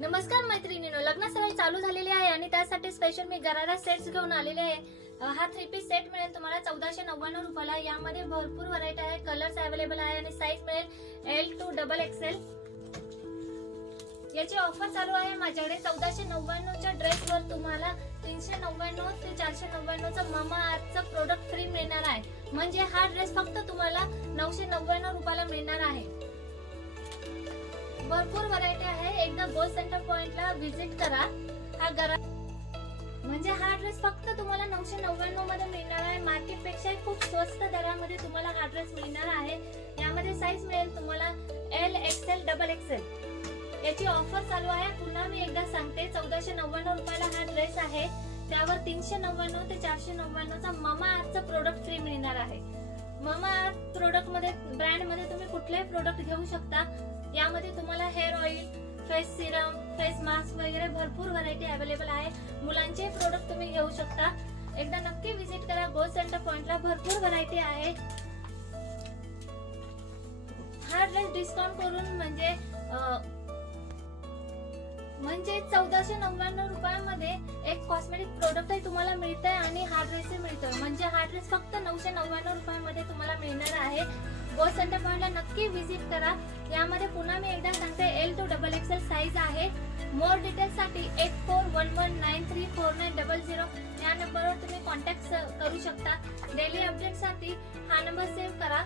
नमस्कार मैत्रिणींनो, लग्न सराई चालू झालेली आहे आणि त्यासाठी स्पेशल मी गरारा सेट्स घेऊन आलेले आहे। हा 3 पीस सेट मिळेल तुम्हाला 1499 रुपयाला। यामध्ये भरपूर व्हरायटी आहे, कलर्स अवेलेबल आहे आणि साईज मिळेल L to XXL। याची ऑफर चालू आहे माझ्याकडे। 1499 च्या ड्रेसवर तुम्हाला 399 ते 499 चा मामा अर्थचं प्रोडक्ट फ्री मिळणार आहे। म्हणजे हा ड्रेस फक्त तुम्हाला 999 रुपयाला मिळणार आहे। भरपूर व्हरायटी आहे, एकदा गोल्ड सेंटर पॉइंटला व्हिजिट करा। हा ड्रेस फक्त तुम्हाला 999 मध्ये मिळणार आहे। मार्केट पेक्षा खूप स्वस्त दरामध्ये तुम्हाला हा ड्रेस मिळणार आहे। यामध्ये साईज मिळेल तुम्हाला L, XL, XXL। याची ऑफर चालू आहे। पुन्हा मी एकदा सांगते, 1499 रुपयाला हा ड्रेस आहे। त्यावर 399 ते 499 चा मामा अर्थचं प्रोडक्ट फ्री मिळणार आहे। मामा अर्थ प्रोडक्ट मध्ये ब्रँड मध्ये तुम्ही कुठलेही प्रोडक्ट घेऊ शकता। यामध्ये तुम्हाला hair oil, face serum, face mask वगैरे भरपूर व्हरायटी अवेलेबल आहे। मुलांचे प्रोडक्ट तुम्ही घेऊ शकता। एकदा नक्की विजिट करा गोल्ड सेंटर पॉइंटला, भरपूर व्हरायटी आहे। हा ड्रेस डिस्काउंट करून म्हणजे 1499 रुपयामध्ये एक कॉस्मेटिक प्रोडक्ट तुम्हाला मिळतंय आणि हा ड्रेस मिळतोय। म्हणजे हा ड्रेस फक्त 999 रुपयामध्ये तुम्हाला मिळणार आहे। गोल्ड सेंटर पॉइंटला नक्की विजिट करा। यामध्ये पुन्हा मी एकदा सांगते, L to XXL साईज आहे। मोर डिटेल्स साठी 8411934900 या नंबरवर तुम्ही कॉन्टॅक्ट करू शकता। डेली अपडेट साठी हा नंबर सेव्ह करा।